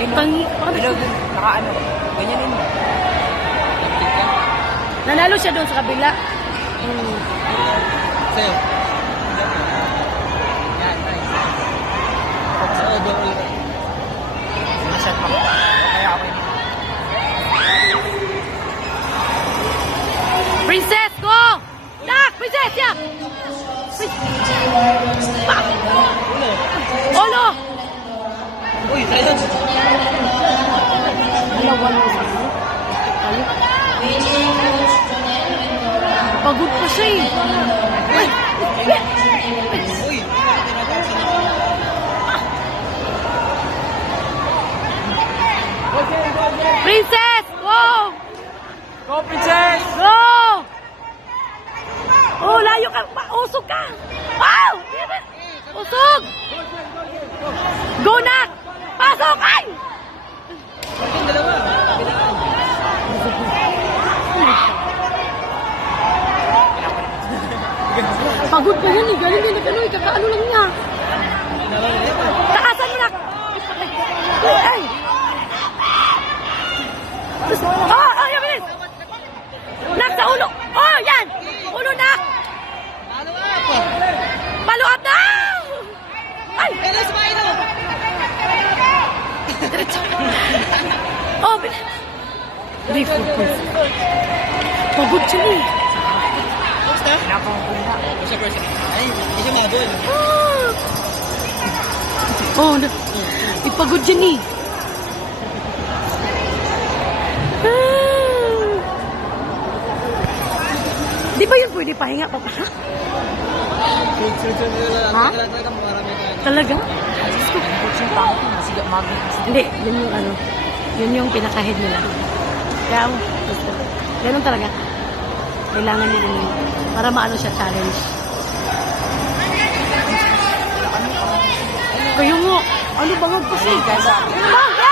Ayun, Tangi. Hello, dun. Naka-ano. Ganyanin mo. Nanalo siya doon sa kabila. Sa'yo. Yan, nice. Sa odo ulit. Sinasat mo. Kaya ako yun. Princess, go! Nak! Princess, yeah! Olo! Uy, tayo. Dalawa lang sa ano? Pagod pa siya eh. Uy! Uy, Princess, go! go, princess! Go! Oh, layo ka. Usog ka. Wow! Usog! Go, Nak! Pasok! Ay! Yung dalawa. Kabilaan. Pagod pa yan eh. Galing din na gano'n. Kakaano lang niya. Taasan mo, Nak! Ay! Oh, yan, bilis! Nak, sa ulo! Oh, yan! Ulo, Nak! Follow up na! Ay! Pero sa bahay na. Oh, bilis! Hindi, focus. Pagod siya eh. Basta? Pinapangkuha. Basta person. Ay, hindi siya mabol. Oh, ipagod siya eh. Di ba yun pwede pahinga pa pa? Ha? Talaga? Diyos ko, kutsing pa ako. Masigat mami. Hindi, yun yung ano. Yun yung pinaka-head nila. Kaya, basta. Ganun talaga. Kailangan nila yun. Para maano siya challenge. Kayo mo. Ano bangag pa siya? Guys, Bangag!